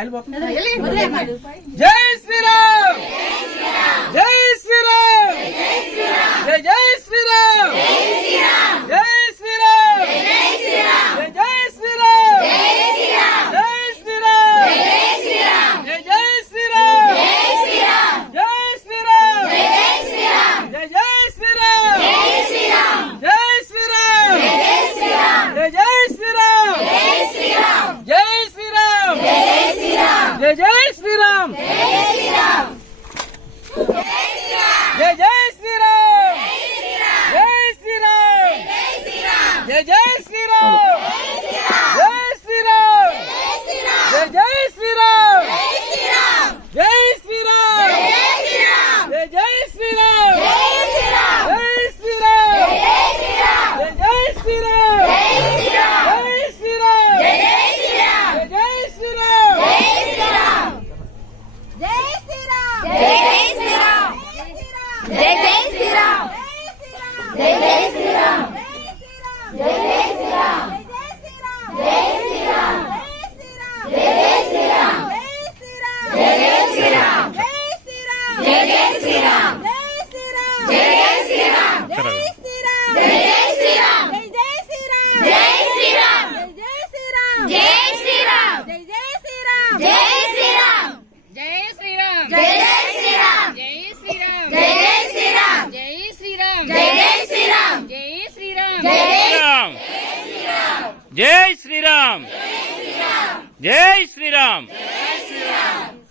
Oil జై శ్రీరామ్! జై శ్రీరామ్! జై జై చెప్తారు జై శ్రీరామ్ జై శ్రీరామ్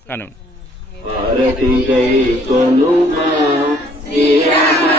కను భారతి జై కొనుమా శ్రీరామ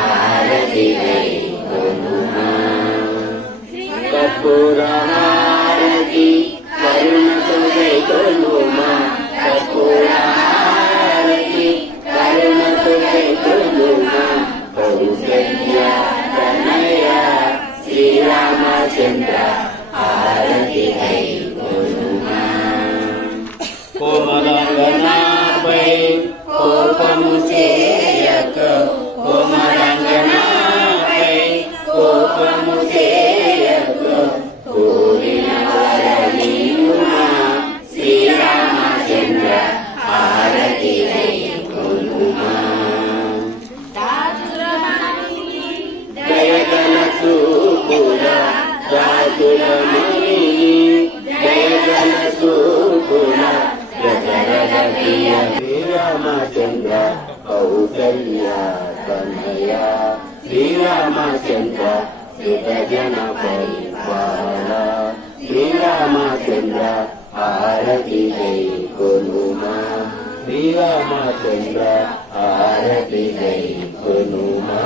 ఆరతివై కర్పూర హారతి కరుణతో వై కొలుమా కర్పూర హారతి కరుణతో వై కొలుమా కౌసల్య కనయ శ్రీరామచంద్ర హారతి కోమలంగనాపై కోపము చే శ్రీరామచంద్ర కౌసల్య కన్నయ శ్రీరామచంద్ర సీత జన పరిపాల శ్రీరామచంద్ర ఆరతి జై కొనుమా శ్రీరామచంద్ర ఆరతి జై కొనుమా